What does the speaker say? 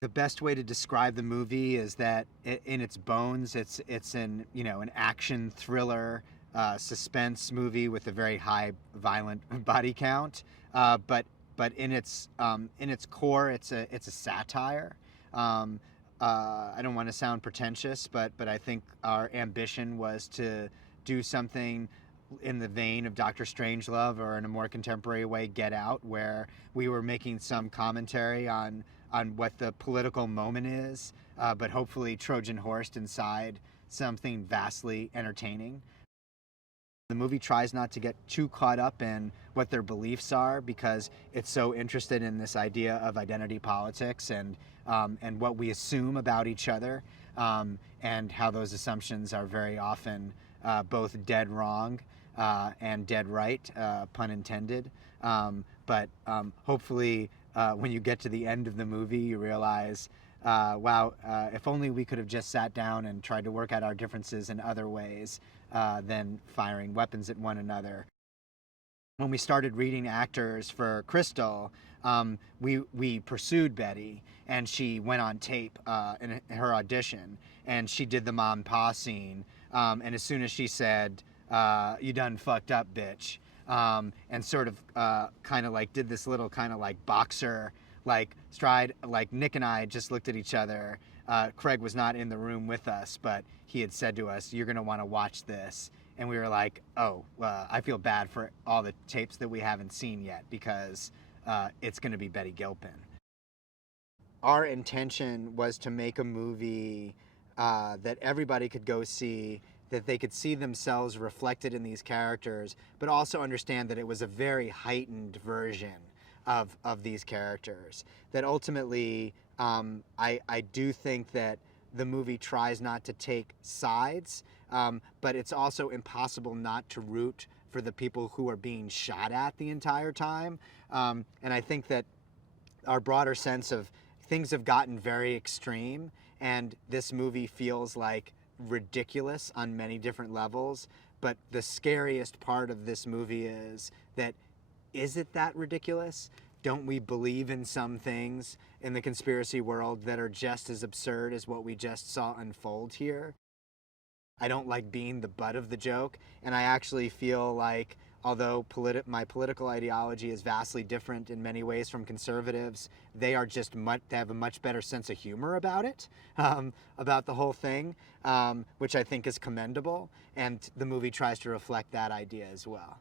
The best way to describe the movie is that in its bones, it's an action thriller, suspense movie with a very high violent body count. But in its core, it's a satire. Um, I don't want to sound pretentious, but I think our ambition was to do something in the vein of Doctor Strangelove, or in a more contemporary way, Get Out, where we were making some commentary on what the political moment is, but hopefully Trojan horsed inside something vastly entertaining. The movie tries not to get too caught up in what their beliefs are, because it's so interested in this idea of identity politics and what we assume about each other, and how those assumptions are very often both dead wrong and dead right, pun intended. But hopefully, when you get to the end of the movie, you realize, wow, if only we could have just sat down and tried to work out our differences in other ways than firing weapons at one another. When we started reading actors for Crystal, we pursued Betty, and she went on tape in her audition, and she did the mom pa scene. And as soon as she said, "You done fucked up, bitch," and sort of kind of like did this little kind of like boxer like stride, like Nick and I just looked at each other. Craig was not in the room with us, but he had said to us, "You're going to want to watch this." And we were like, "Oh, I feel bad for all the tapes that we haven't seen yet, because it's going to be Betty Gilpin." Our intention was to make a movie that everybody could go see, that they could see themselves reflected in these characters, but also understand that it was a very heightened version of these characters. That ultimately, I do think that the movie tries not to take sides, but it's also impossible not to root for the people who are being shot at the entire time. And I think that our broader sense of things have gotten very extreme, and this movie feels like ridiculous on many different levels. But the scariest part of this movie is that, is it that ridiculous? Don't we believe in some things in the conspiracy world that are just as absurd as what we just saw unfold here? I don't like being the butt of the joke, and I actually feel like, although my political ideology is vastly different in many ways from conservatives, they are just they have a much better sense of humor about it, about the whole thing, which I think is commendable, and the movie tries to reflect that idea as well.